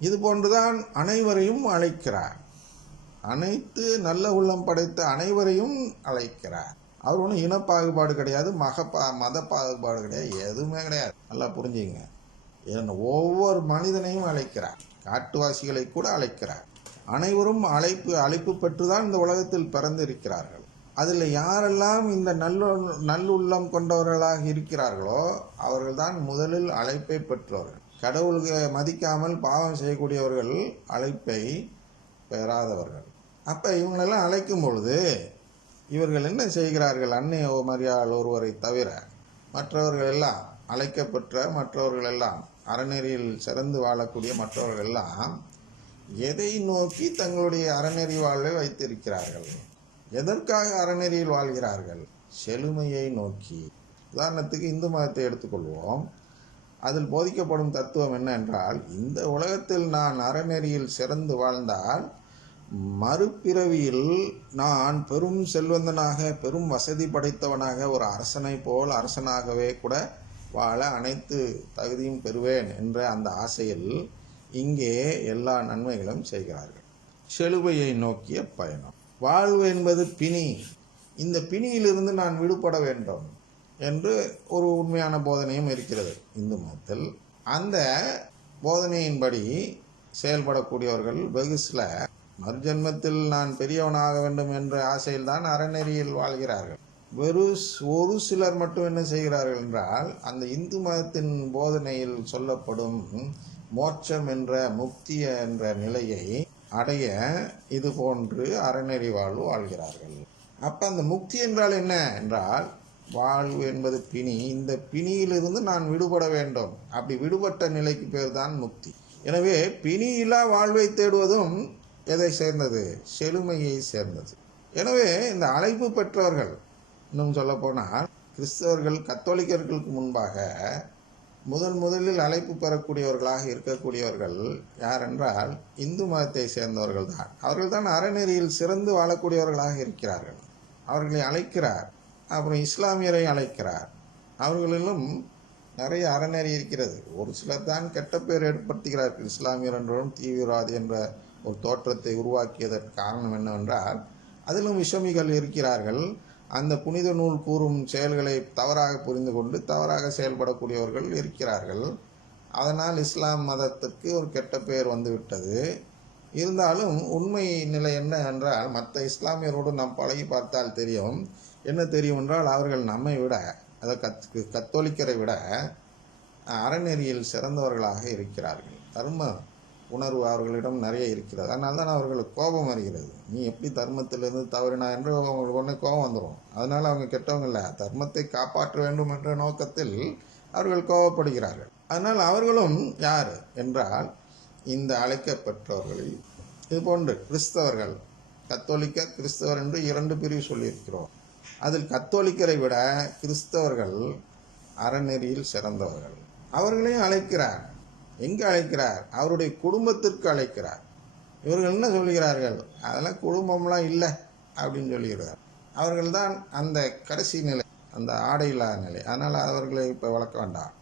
இது போன்றுதான் அனைவரையும் அழைக்கிறார். அனைத்து நல்ல உள்ளம் படைத்த அனைவரையும் அழைக்கிறார். அவர் ஒன்றும் இன பாகுபாடு கிடையாது மக பா மத பாகுபாடு கிடையாது எதுவுமே கிடையாது. நல்லா புரிஞ்சுங்க. ஏன்னா ஒவ்வொரு மனிதனையும் அழைக்கிறார். காட்டுவாசிகளை கூட அழைக்கிறார். அனைவரும் அழைப்பு அழைப்பு பெற்றுதான் இந்த உலகத்தில் பிறந்திருக்கிறார்கள். அதில் யாரெல்லாம் இந்த நல்ல நல்லுள்ளம் கொண்டவர்களாக இருக்கிறார்களோ அவர்கள்தான் முதலில் அழைப்பை பெற்றவர்கள் கடவுளுக்கு மதிக்காமல் பாவம் செய்யக்கூடியவர்கள் அழைப்பை பெறாதவர்கள். அப்போ இவங்களெல்லாம் அழைக்கும் பொழுது இவர்கள் என்ன செய்கிறார்கள்? அன்னை மரியாள் ஒருவரை தவிர மற்றவர்கள் எல்லாம் அழைக்கப்பெற்ற மற்றவர்கள் எல்லாம் அறநெறியில் சிறந்து வாழக்கூடிய மற்றவர்கள் எல்லாம் எதை நோக்கி தங்களுடைய அறநெறி வாழ்வை வைத்திருக்கிறார்கள்? எதற்காக அறநெறியில் வாழ்கிறார்கள்? செழுமையை நோக்கி. உதாரணத்துக்கு இந்து மதத்தை எடுத்துக்கொள்வோம். அதில் போதிக்கப்படும் தத்துவம் என்ன என்றால் இந்த உலகத்தில் நான் அறநெறியில் சிறந்து வாழ்ந்தால் மறுபிறவியில் நான் பெரும் செல்வந்தனாக பெரும் வசதி படைத்தவனாக ஒரு அரசனை போல் அரசனாகவே கூட வாழ அனைத்து தகுதியும் பெறுவேன் என்ற அந்த ஆசையில் இங்கே எல்லா நன்மைகளும் செய்கிறார்கள். செழுவையை நோக்கிய பயணம். வாழ்வு என்பது பிணி. இந்த பிணியிலிருந்து நான் விடுபட வேண்டும். என்று ஒரு உண்மையான போதனையும் இருக்கிறது. இந்து மதத்தில் அந்த போதனையின்படி செயல்படக்கூடியவர்கள் வெகு மறுஜென்மத்தில் நான் பெரியவனாக வேண்டும் என்ற ஆசையில்தான் அறநெறியில் வாழ்கிறார்கள். வெறு ஒரு சிலர் மட்டும் என்ன செய்கிறார்கள் என்றால் அந்த இந்து மதத்தின் போதனையில் சொல்லப்படும் மோட்சம் என்ற முக்தி என்ற நிலையை அடைய இது போன்று அறநெறி வாழ்வு வாழ்கிறார்கள். அப்போ அந்த முக்தி என்றால் என்ன? என்றால் வாழ்வு என்பது பிணி. இந்த பிணியிலிருந்து நான் விடுபட வேண்டும். அப்படி விடுபட்ட நிலைக்கு பேர் தான் முக்தி. எனவே பிணியில்லா வாழ்வை தேடுவதும் எதை சேர்ந்தது? செழுமையை சேர்ந்தது. எனவே இந்த அழைப்பு பெற்றவர்கள் இன்னும் சொல்ல போனால் கிறிஸ்தவர்கள் கத்தோலிக்கர்களுக்கு முன்பாக முதன் முதலில் அழைப்பு பெறக்கூடியவர்களாக இருக்கக்கூடியவர்கள் யாரென்றால் இந்து மதத்தை சேர்ந்தவர்கள் தான் அவர்கள் தான் அறநெறியில் சிறந்து வாழக்கூடியவர்களாக இருக்கிறார்கள். அவர்களை அழைக்கிறார். அப்புறம் இஸ்லாமியரை அழைக்கிறார். அவர்களிலும் நிறைய அறநெறி இருக்கிறது. ஒரு சிலர் தான் கெட்ட பேர் ஏற்படுத்துகிறார்கள். இஸ்லாமியர் என்றும் தீவிரவாதி என்ற ஒரு தோற்றத்தை உருவாக்கியதற்கு காரணம் என்னவென்றால் அதிலும் விஷமிகள் இருக்கிறார்கள். அந்த புனித நூல் கூறும் செயல்களை தவறாக புரிந்து கொண்டு தவறாக செயல்படக்கூடியவர்கள் இருக்கிறார்கள். அதனால் இஸ்லாம் மதத்திற்கு ஒரு கெட்ட பெயர் வந்துவிட்டது. இருந்தாலும் உண்மை நிலை என்ன என்றால் மற்ற இஸ்லாமியரோடு நாம் பழகி பார்த்தால் தெரியும். என்ன தெரியும் என்றால் அவர்கள் நம்மை விட அதை கத் கத்தோலிக்கரை விட அறநெறியில் சிறந்தவர்களாக இருக்கிறார்கள். தர்ம உணர்வு அவர்களிடம் நிறைய இருக்கிறது. அதனால தான் அவர்களுக்கு கோபம் வருகிறது. நீ எப்படி தர்மத்திலிருந்து தவறினா என்று அவங்களுக்கு ஒன்று கோபம் வந்துடும் அதனால் அவங்க கெட்டவங்க இல்லை. தர்மத்தை காப்பாற்ற வேண்டும் என்ற நோக்கத்தில் அவர்கள் கோபப்படுகிறார்கள். அதனால் அவர்களும் யார் என்றால் இந்த அழைக்கப்பட்டவர்களில் இது போன்று கிறிஸ்தவர்கள் கத்தோலிக்க கிறிஸ்தவர் என்று இரண்டு பிரிவு சொல்லியிருக்கிறோம். அதில் கத்தோலிக்கரை விட கிறிஸ்தவர்கள் அறநெறியில் சிறந்தவர்கள். அவர்களையும் அழைக்கிறார். எங்கே அழைக்கிறார்? அவருடைய குடும்பத்திற்கு அழைக்கிறார். இவர்கள் என்ன சொல்கிறார்கள்? அதெல்லாம் குடும்பம்லாம் இல்லை அப்படின்னு சொல்லுகிறார் அவர்கள் தான் அந்த கடைசி நிலை அந்த ஆடையில்லாத நிலை. அதனால் அவர்களை இப்போ வளர்க்க வேண்டாம்.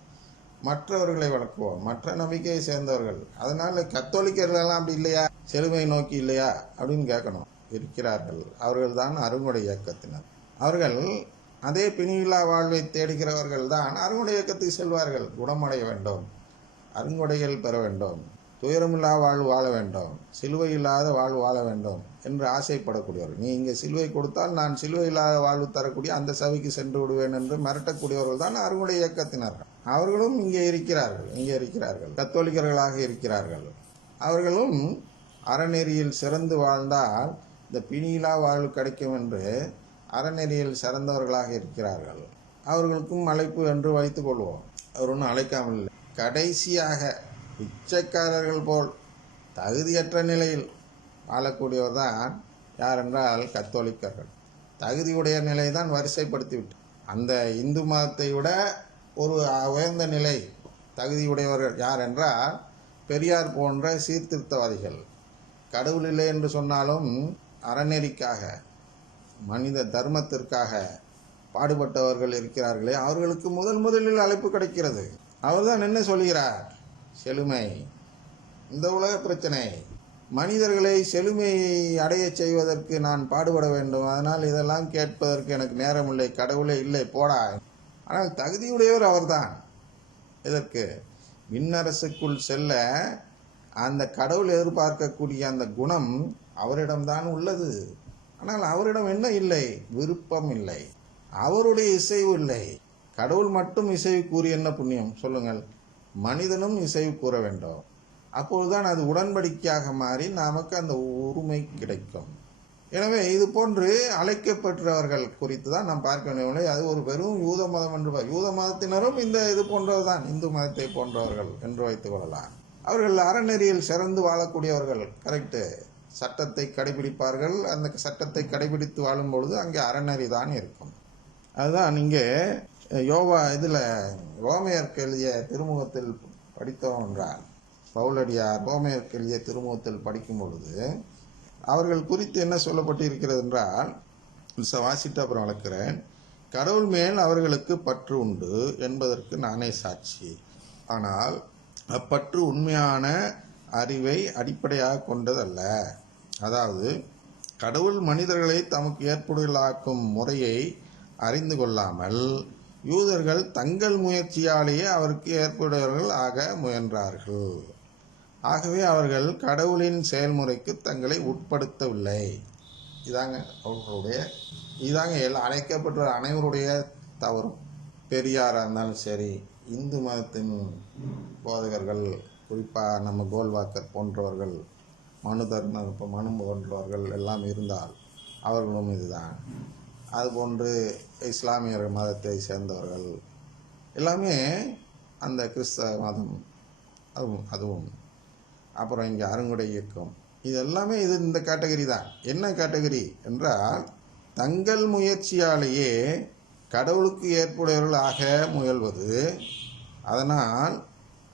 மற்றவர்களை வளர்க்குவோம். மற்ற நம்பிக்கையை சேர்ந்தவர்கள். அதனால் கத்தோலிக்கர்களெல்லாம் அப்படி இல்லையா? செழுமை நோக்கி இல்லையா? அப்படின்னு கேட்கணும். இருக்கிறார்கள். அவர்கள் தான் அருங்குடை இயக்கத்தினர். அவர்கள் அதே பிணியில்லா வாழ்வை தேடுகிறவர்கள் தான் அருங்குடை இயக்கத்துக்கு செல்வார்கள். குணமடைய வேண்டும். அருங்குடைகள் பெற வேண்டும். துயரமில்லா வாழ்வு வாழ வேண்டும். சிலுவை இல்லாத வாழ்வு வாழ வேண்டும் என்று ஆசைப்படக்கூடியவர்கள். நீ இங்கே சிலுவை கொடுத்தால் நான் சிலுவை இல்லாத வாழ்வு தரக்கூடிய அந்த சபைக்கு சென்று விடுவேன் என்று மிரட்டக்கூடியவர்கள் தான் அருங்குடை இயக்கத்தினர்கள். அவர்களும் இங்கே இருக்கிறார்கள். இங்கே இருக்கிறார்கள். கத்தோலிக்கர்களாக இருக்கிறார்கள். அவர்களும் அறநெறியில் சிறந்து வாழ்ந்தால் இந்த பிணியிலா வாழ்வு கிடைக்கும் என்று அறநெறியில் சிறந்தவர்களாக இருக்கிறார்கள். அவர்களுக்கும் அழைப்பு என்று வைத்துக் கொள்வோம். அவர் ஒன்றும் அழைக்காமல் இல்லை கடைசியாக பிச்சைக்காரர்கள் போல் தகுதியற்ற நிலையில் வாழக்கூடியவர் தான் யார் என்றால் கத்தோலிக்கர்கள். தகுதியுடைய நிலை தான் வரிசைப்படுத்திவிட்டு அந்த இந்து மதத்தை விட ஒரு உயர்ந்த நிலை தகுதியுடையவர்கள் யார் என்றால் பெரியார் போன்ற சீர்திருத்தவாதிகள். கடவுள் இல்லை என்று சொன்னாலும் அறநெறிக்காக மனித தர்மத்திற்காக பாடுபட்டவர்கள் இருக்கிறார்களே அவர்களுக்கு முதல் முதலில் அழைப்பு கிடைக்கிறது. அவர்தான் என்ன சொல்கிறார்? செழுமை. இந்த உலக பிரச்சனை. மனிதர்களை செழுமையை அடையச் செய்வதற்கு நான் பாடுபட வேண்டும். அதனால் இதெல்லாம் கேட்பதற்கு எனக்கு நேரமில்லை கடவுளே இல்லை போடா. ஆனால் தகுதியுடையவர் அவர்தான். இதற்கு விண்ணரசுக்குள் செல்ல அந்த கடவுள் எதிர்பார்க்கக்கூடிய அந்த குணம் அவரிடம்தான் உள்ளது. ஆனால் அவரிடம் என்ன இல்லை? விருப்பம் இல்லை. அவருடைய இசைவு இல்லை. கடவுள் மட்டும் இசைவு கூறி என்ன புண்ணியம்? சொல்லுங்கள். மனிதனும் இசைவு கூற வேண்டும். அப்பொழுதுதான் அது உடன்படிக்கையாக மாறி நமக்கு அந்த உரிமை கிடைக்கும். எனவே இது போன்று அழைக்கப்பட்டவர்கள் குறித்து தான் நாம் பார்க்க வேண்டிய அது ஒரு வெறும் யூத மதம் என்று யூத மதத்தினரும் இந்த இது போன்றதுதான் இந்து மதத்தை போன்றவர்கள் என்று வைத்துக் கொள்ளலாம். அவர்கள் அறநெறியில் சிறந்து வாழக்கூடியவர்கள் கரெக்டு சட்டத்தை கடைபிடிப்பார்கள். அந்த சட்டத்தை கடைபிடித்து வாழும் பொழுது அங்கே அறநெறி தான் இருக்கும். அதுதான் இங்கே யோவா இதில் ரோமையருக்கு எழுதிய திருமுகத்தில் படித்தோம் என்றால் பவுலடியார் ரோமையருக்கு எழுதிய திருமுகத்தில் படிக்கும் பொழுது அவர்கள் குறித்து என்ன சொல்லப்பட்டிருக்கிறது என்றால் ச- வாசிட்டு அப்புறம் வளர்க்குறேன். கடவுள் மேல் அவர்களுக்கு பற்று உண்டு என்பதற்கு நானே சாட்சி. ஆனால் அப்பற்று உண்மையான அறிவை அடிப்படையாக கொண்டதல்ல. அதாவது கடவுள் மனிதர்களை தமக்கு ஏற்புடையலாக்கும் முறையை அறிந்து கொள்ளாமல் யூதர்கள் தங்கள் முயற்சியாலேயே அவருக்கு ஏற்புடையவர்கள் ஆக முயன்றார்கள். ஆகவே அவர்கள் கடவுளின் செயல்முறைக்கு தங்களை உட்படுத்தவில்லை. இதாங்க அவர்களுடைய இதாங்க எல்லா அழைக்கப்பட்ட அனைவருடைய தவறும். பெரியாராக இருந்தாலும் சரி இந்து மதத்தின் போதகர்கள் குறிப்பாக நம்ம கோல்வாக்கர் போன்றவர்கள் மனு தர்ம இப்போ மனு போன்றவர்கள் எல்லாம் இருந்தால் அவர்களும் இதுதான். அதுபோன்று இஸ்லாமியர் மதத்தை சேர்ந்தவர்கள் எல்லாமே அந்த கிறிஸ்தவ மதம் அதுவும் அதுவும். அப்புறம் இங்கே அருங்குடை இயக்கம். இது எல்லாமே இது இந்த கேட்டகரி தான். என்ன கேட்டகரி என்றால் தங்கள் முயற்சியாலேயே கடவுளுக்கு ஏற்புடையவர்கள் ஆக முயல்வது அதனால்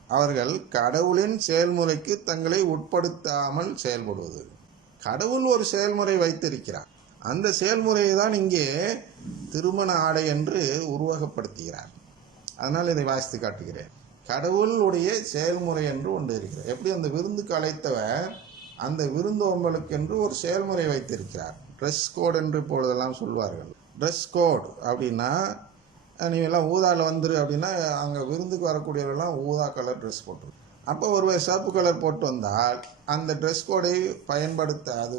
அவர்கள் கடவுளின் செயல்முறைக்கு தங்களை உட்படுத்தாமல் செயல்படுவது. கடவுள் ஒரு செயல்முறை வைத்திருக்கிறார். அந்த செயல்முறையை தான் இங்கே திருமண ஆடை என்று உருவகப்படுத்துகிறார். அதனால் இதை வாசித்து காட்டுகிறேன். கடவுளுடைய செயல்முறை என்று ஒன்று இருக்கிறது. எப்படி அந்த விருந்துக்கு அழைத்தவர் அந்த விருந்தோம்பலுக்கு என்று ஒரு செயல்முறை வைத்திருக்கிறார். ட்ரெஸ் கோட் என்று இப்பொழுதெல்லாம் சொல்வார்கள். ட்ரெஸ் கோட் அப்படின்னா நீ எல்லாம் ஊதாவில் வந்துரு அப்படின்னா அங்கே விருந்துக்கு வரக்கூடியவர்கள்லாம் ஊதா கலர் ட்ரெஸ் போட்டுரும் அப்போ ஒருவர் சிவப்பு கலர் போட்டு வந்தால் அந்த ட்ரெஸ் கோடை பயன்படுத்த அது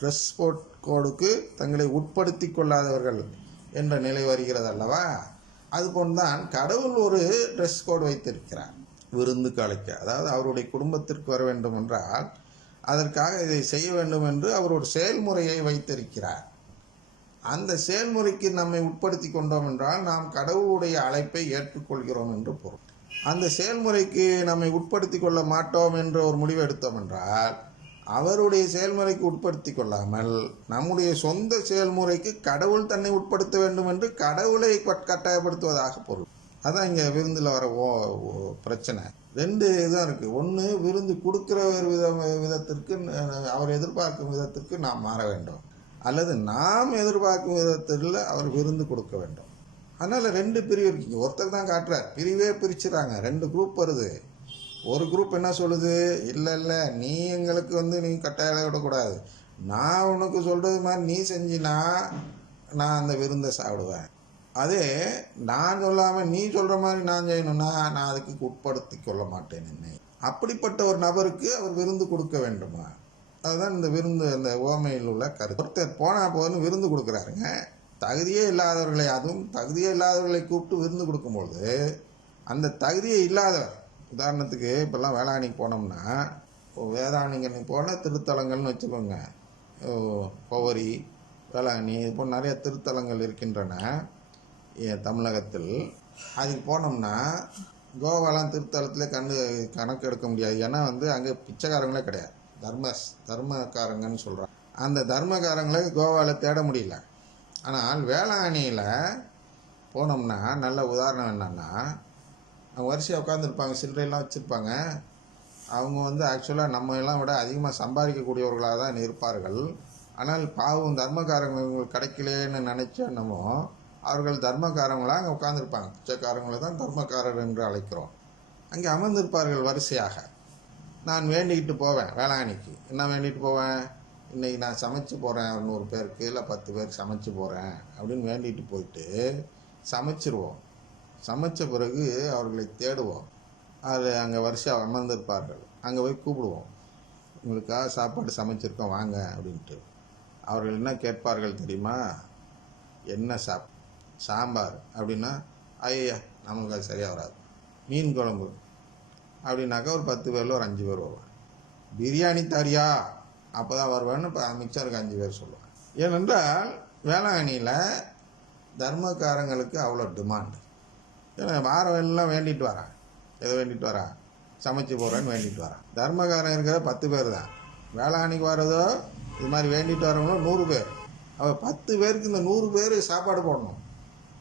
ட்ரெஸ் கோட் கோடுக்கு தங்களை உட்படுத்தி கொள்ளாதவர்கள் என்ற நிலை வருகிறது அல்லவா? அதுபோன்றுதான் கடவுள் ஒரு ட்ரெஸ் கோடு வைத்திருக்கிறார். விருந்துக்கு அழைக்க. அதாவது அவருடைய குடும்பத்திற்கு வர வேண்டும் என்றால் அதற்காக இதை செய்ய வேண்டும் என்று அவர் ஒரு செயல்முறையை வைத்திருக்கிறார். அந்த செயல்முறைக்கு நம்மை உட்படுத்தி கொண்டோம் என்றால் நாம் கடவுளுடைய அழைப்பை ஏற்றுக்கொள்கிறோம் என்று பொருள். அந்த செயல்முறைக்கு நம்மை உட்படுத்தி கொள்ள மாட்டோம் என்ற ஒரு முடிவு எடுத்தோம் என்றால் அவருடைய செயல்முறைக்கு உட்படுத்தி கொள்ளாமல் நம்முடைய சொந்த செயல்முறைக்கு கடவுள் தன்னை உட்படுத்த வேண்டும் என்று கடவுளை கட்- கட்டாயப்படுத்துவதாக பொருள். அதான் இங்கே விருந்தில் வர ஓ ஓ- பிரச்சனை. ரெண்டு இதுதான் இருக்குது ஒன்று விருந்து கொடுக்குற ஒரு வித விதத்திற்கு அவர் எதிர்பார்க்கும் விதத்திற்கு நாம் மாற வேண்டும். அல்லது நாம் எதிர்பார்க்கும் விதத்தில் அவர் விருந்து கொடுக்க வேண்டும். அதனால் ரெண்டு பிரிவு இருக்கீங்க ஒருத்தர் தான் காட்டுறார். பிரிவே பிரிச்சுறாங்க. ரெண்டு குரூப் வருது. ஒரு குரூப் என்ன சொல்லுது? இல்லை இல்லை. நீ எங்களுக்கு வந்து நீ கட்டாயம் விடக்கூடாது. நான் உனக்கு சொல்கிறது மாதிரி நீ செஞ்சினா நான் அந்த விருந்தை சாப்பிடுவேன். அதே நான் சொல்லாமல் நீ சொல்கிற மாதிரி நான் செய்யணும்னா நான் அதுக்கு உட்படுத்தி கொள்ள மாட்டேன் என்னை. அப்படிப்பட்ட ஒரு நபருக்கு அவர் விருந்து கொடுக்க வேண்டுமா? அதுதான் இந்த விருந்து அந்த ஓமையில் உள்ள கருத்து. ஒருத்தர் போனால் போதுன்னு விருந்து கொடுக்குறாருங்க. தகுதியே இல்லாதவர்களை அதுவும் தகுதியே இல்லாதவர்களை கூப்பிட்டு விருந்து கொடுக்கும்பொழுது அந்த தகுதியே இல்லாதவர் உதாரணத்துக்கு இப்போல்லாம் வேளாங்கண்ணிக்கு போனோம்னா இப்போ போனால் திருத்தலங்கள்னு வச்சுக்கோங்க. கோவரி வேளாங்கண்ணி இது போல் நிறைய திருத்தலங்கள் இருக்கின்றன எ- தமிழகத்தில். அதுக்கு போனோம்னா கோவாலாம் திருத்தலத்தில் கண்டு கணக்கு எடுக்க முடியாது. ஏன்னா வந்து அங்கே பிச்சைக்காரங்களே கிடையாது. தர்மஸ் தர்மக்காரங்கன்னு சொல்கிறாங்க அந்த தர்மக்காரங்களை கோவாவில் தேட முடியல. ஆனால் வேளாங்கண்ணியில் போனோம்னா நல்ல உதாரணம் என்னென்னா அவங்க வரிசையாக உட்காந்துருப்பாங்க சில்லறையெல்லாம் வச்சுருப்பாங்க. அவங்க வந்து ஆக்சுவலாக நம்ம எல்லாம் விட அதிகமாக சம்பாதிக்கக்கூடியவர்களாக தான் இருப்பார்கள். ஆனால் பாவம் தர்மக்காரங்க இவங்களுக்கு கிடைக்கலேன்னு அவர்கள் தர்மக்காரங்களாக அங்கே உட்காந்துருப்பாங்க பிச்சைக்காரங்களை தான் தர்மக்காரர் என்று அழைக்கிறோம். அங்கே அமர்ந்திருப்பார்கள் வரிசையாக. நான் வேண்டிக்கிட்டு போவேன் வேளாங்கண்ணிக்கு. என்ன வேண்டிகிட்டு போவேன்? இன்றைக்கி நான் சமைச்சு போகிறேன் ஒரு நூறு பேருக்கு இல்லை பத்து பேருக்கு சமைச்சு போகிறேன் அப்படின்னு வேண்டிகிட்டு போயிட்டு சமைச்சிருவோம். சமைச்ச பிறகு அவர்களை தேடுவோம். அது அங்கே வருஷம் அமர்ந்திருப்பார்கள். அங்கே போய் கூப்பிடுவோம். உங்களுக்காக சாப்பாடு சமைச்சிருக்கோம் வாங்க அப்படின்ட்டு. அவர்கள் என்ன கேட்பார்கள் தெரியுமா? என்ன சாப் சாம்பார் அப்படின்னா ஐயா நமக்கு அது சரியாக வராது. மீன் குழம்பு அப்படின்னாக்கா ஒரு பத்து பேரில் ஒரு அஞ்சு பேர் வருவாங்க. பிரியாணி தாரியா? அப்போ தான் வருவேன்னு இப்போ மிச்சருக்கு அஞ்சு பேர் சொல்லுவாங்க. ஏனென்றால் வேளாங்கண்ணியில் தர்மக்காரங்களுக்கு அவ்வளோ டிமாண்டு ஏன்னா வாரம் எல்லாம் வேண்டிட்டு வரான் எதை வேண்டிட்டு வரான் சமைச்சு போகிறேன்னு வேண்டிட்டு வரான் தர்மக்காரன் இருக்கிற பத்து பேர் தான். வேளாங்கண்ணிக்கு வர்றதோ இது மாதிரி வேண்டிட்டு வரவங்களும் நூறு பேர். அவள் பத்து பேருக்கு இந்த நூறு பேர் சாப்பாடு போடணும்.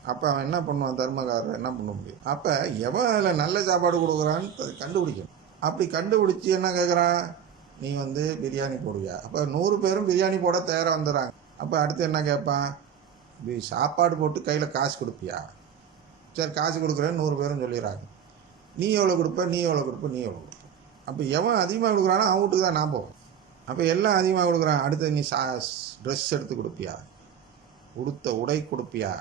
அப்போ அவன் என்ன பண்ணுவான்? தர்மக்காரர் என்ன பண்ண முடியும்? அப்போ எவன் அதில் நல்ல சாப்பாடு கொடுக்குறான்னு கண்டுபிடிக்கணும். அப்படி கண்டுபிடிச்சி என்ன கேட்குறான் நீ வந்து பிரியாணி போடுவியா? அப்போ நூறு பேரும் பிரியாணி போட தயாராக வந்துடுறாங்க அப்போ அடுத்து என்ன கேட்பான் பி- சாப்பாடு போட்டு கையில் காசு கொடுப்பியா? சரி காசு கொடுக்குறேன்னு நூறு பேரும் சொல்லிடுறாங்க. நீ எவ்வளோ கொடுப்ப? நீ எவ்வளோ கொடுப்ப? நீ எவ்வளோ கொடுப்ப? அப்போ எவன் அதிகமாக கொடுக்குறானோ அவன் வீட்டுக்கு தான் நான் போவேன். அப்போ எல்லாம் அதிகமாக கொடுக்குறான். அடுத்து நீ சா ட்ரெஸ் எடுத்து கொடுப்பியா? உடுத்த உடை கொடுப்பியா?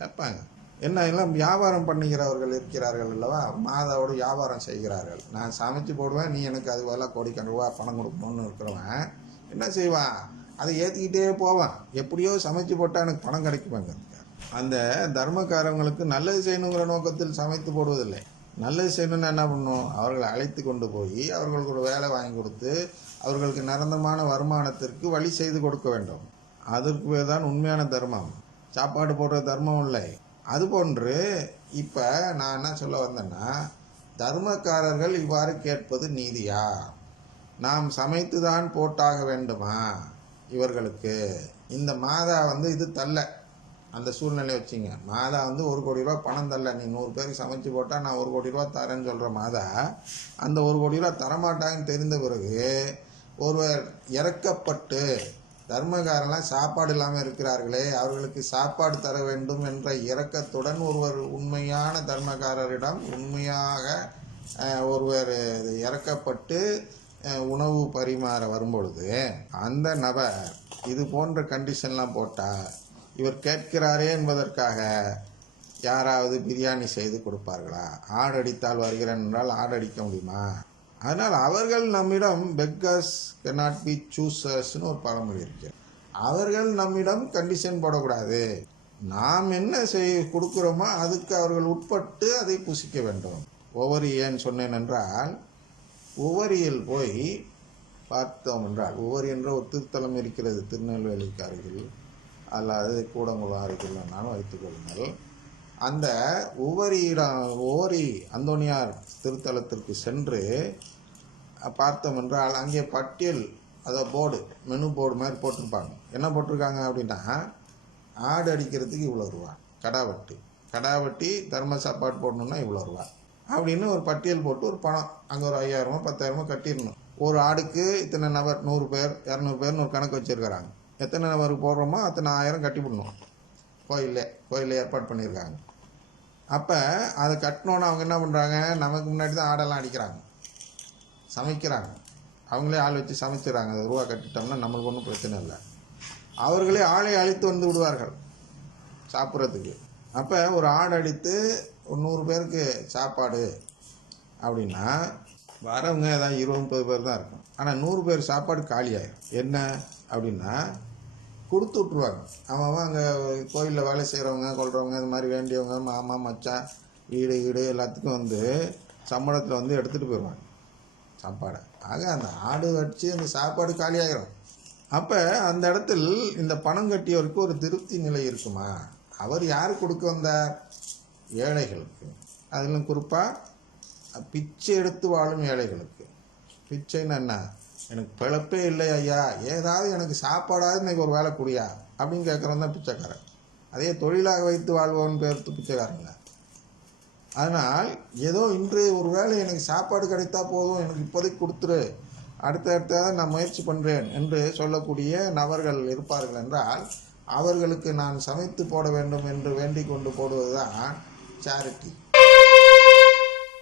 கேட்பாங்க. என்ன எல்லாம் வியாபாரம் பண்ணுகிறவர்கள் இருக்கிறார்கள் அல்லவா? மாதாவோடு வியாபாரம் செய்கிறார்கள். நான் சமைச்சு போடுவேன் நீ எனக்கு அது போல கோடிக்கணக்கு ரூபா பணம் கொடுக்கணும்னு இருக்கிறவன் என்ன செய்வான்? அதை ஏற்றிக்கிட்டே போவான். எப்படியோ சமைச்சு போட்டால் எனக்கு பணம் கிடைக்குமாங்க அந்த தர்மக்காரங்களுக்கு நல்லது செய்யணுங்கிற நோக்கத்தில் சமைத்து போடுவதில்லை. நல்லது செய்யணும்னு என்ன பண்ணும்? அவர்களை அழைத்து கொண்டு போய் அவர்களுக்கு வேலை வாங்கி கொடுத்து அவர்களுக்கு நிரந்தரமான வருமானத்திற்கு வழி செய்து கொடுக்க வேண்டும். அதற்கு தான் உண்மையான தர்மம். சாப்பாடு போடுற தர்மம் இல்லை. அதுபோன்று இப்போ நான் என்ன சொல்ல வந்தேன்னா தர்மக்காரர்கள் இவ்வாறு கேட்பது நீதியா? நாம் சமைத்து தான் போட்டாக வேண்டுமா? இவர்களுக்கு. இந்த மாதா வந்து இது தள்ள அந்த சூழ்நிலை வச்சுங்க. மாதா வந்து ஒரு கோடி ரூபா பணம் தரல நீ நூறு பேருக்கு சமைச்சு போட்டால் நான் ஒரு கோடி ரூபா தரேன்னு சொல்கிற மாதா அந்த ஒரு கோடி ரூபா தரமாட்டாங்கன்னு தெரிந்த பிறகு ஒருவர் இறக்கப்பட்டு தர்மகாரெல்லாம் சாப்பாடு இல்லாமல் இருக்கிறார்களே அவர்களுக்கு சாப்பாடு தர வேண்டும் என்ற இரக்கத்துடன் ஒருவர் உண்மையான தர்மகாரரிடம் உண்மையாக ஒருவர் இறக்கப்பட்டு உணவு பரிமாற வரும்பொழுது அந்த நபர் இது போன்ற கண்டிஷன்லாம் போட்டால் இவர் கேட்கிறாரே என்பதற்காக யாராவது பிரியாணி செய்து கொடுப்பார்களா? ஆடு அடித்தால் வருகிறேன் என்றால் ஆடு அடிக்க முடியுமா? அதனால் அவர்கள் நம்மிடம் பெக்கர்ஸ் கெனாட் பி சூசர்ஸ்னு ஒரு பழமொழி இருக்கு. அவர்கள் நம்மிடம் கண்டிஷன் போடக்கூடாது. நாம் என்ன செய் கொடுக்குறோமோ அதுக்கு அவர்கள் உட்பட்டு அதை புசிக்க வேண்டும். ஒவ்வொரு ஏன் சொன்னேன் என்றால் உவரியில் போய் பார்த்தோம் என்றால் உவரி என்ற ஒரு திருத்தலம் இருக்கிறது திருநெல்வேலிக்கு அருகில் அல்லது கூடங்குளம் அருகில் நானும் வைத்துக்கொள்ளுங்கள் அந்த அந்த இடம் ஒவ்வொரு அந்தோனியார் திருத்தலத்திற்கு சென்று பார்த்தோம் என்றால் அங்கே பட்டியல் அதை போர்டு மெனு போர்டு மாதிரி போட்டிருப்பாங்க. என்ன போட்டிருக்காங்க அப்படின்னா ஆடு அடிக்கிறதுக்கு இவ்வளோ ரூபா கடா கடாவட்டி தர்ம சாப்பாடு போடணுன்னா இவ்வளோ ரூபா. அப்படின்னு ஒரு பட்டியல் போட்டு ஒரு பணம் அங்கே ஒரு ஐயாயிரமோ பத்தாயிரமோ கட்டிடணும். ஒரு ஆடுக்கு இத்தனை நபர் நூறு பேர் இரநூறு பேர்னு ஒரு கணக்கு வச்சுருக்கிறாங்க. எத்தனை நபருக்கு போடுறோமோ அத்தனை ஆயிரம் கட்டி விடணும் கோயிலில் கோயிலில் ஏற்பாடு பண்ணியிருக்காங்க. அப்போ அதை கட்டினோன்னு அவங்க என்ன பண்ணுறாங்க நமக்கு முன்னாடி தான் ஆடெல்லாம் அடிக்கிறாங்க. சமைக்கிறாங்க. அவங்களே ஆள் வச்சு சமைச்சிடறாங்க அது ரூபா கட்டிட்டோம்னா நம்மளுக்கு ஒன்றும் பிரச்சனை இல்லை. அவர்களே ஆளை அழைத்து வந்து விடுவார்கள் சாப்பிட்றதுக்கு. அப்போ ஒரு ஆடு அடித்து ஒரு நூறு பேருக்கு சாப்பாடு அப்படின்னா வரவங்க ஏதாவது இருபது முப்பது பேர் தான் இருக்கும். ஆனால் நூறு பேர் சாப்பாடு காலியாயிரும். என்ன அப்படின்னா கொடுத்து விட்ருவாங்க அவன் அங்கே கோயிலில் வேலை செய்கிறவங்க கொள்றவங்க இது மாதிரி வேண்டியவங்க மாமா மச்சான் வீடு வீடு எல்லாத்துக்கும் வந்து சம்பளத்தில் வந்து எடுத்துகிட்டு போயிடுவாங்க சாப்பாடை. ஆக அந்த ஆடு வச்சு அந்த சாப்பாடு காலியாகிடும் அப்போ அந்த இடத்தில் இந்த பணம் கட்டியவருக்கு ஒரு திருப்தி நிலை இருக்குமா? அவர் யார் கொடுக்க வந்தார்? ஏழைகளுக்கு. அதிலும் குறிப்பாக பிச்சை எடுத்து வாழும் ஏழைகளுக்கு. பிச்சைன்னு என்ன? எனக்கு பிழப்பே இல்லை ஐயா. ஏதாவது எனக்கு சாப்பாடாவது இன்னைக்கு ஒரு வேலை குடியா? அப்படின்னு கேட்குறவன் தான் பிச்சைக்காரன். அதே தொழிலாக வைத்து வாழ்வோன்னு பேர்த்து பிச்சைக்காரங்க. அதனால் ஏதோ இன்று ஒரு வேளை எனக்கு சாப்பாடு கிடைத்தா போதும் எனக்கு இப்போதைக்கு கொடுத்துரு. அடுத்த அடுத்ததாக நான் முயற்சி பண்ணுறேன் என்று சொல்லக்கூடிய நபர்கள் இருப்பார்கள் என்றால் அவர்களுக்கு நான் சமைத்து போட வேண்டும் என்று வேண்டிக் கொண்டு போடுவது தான் சேரிட்டி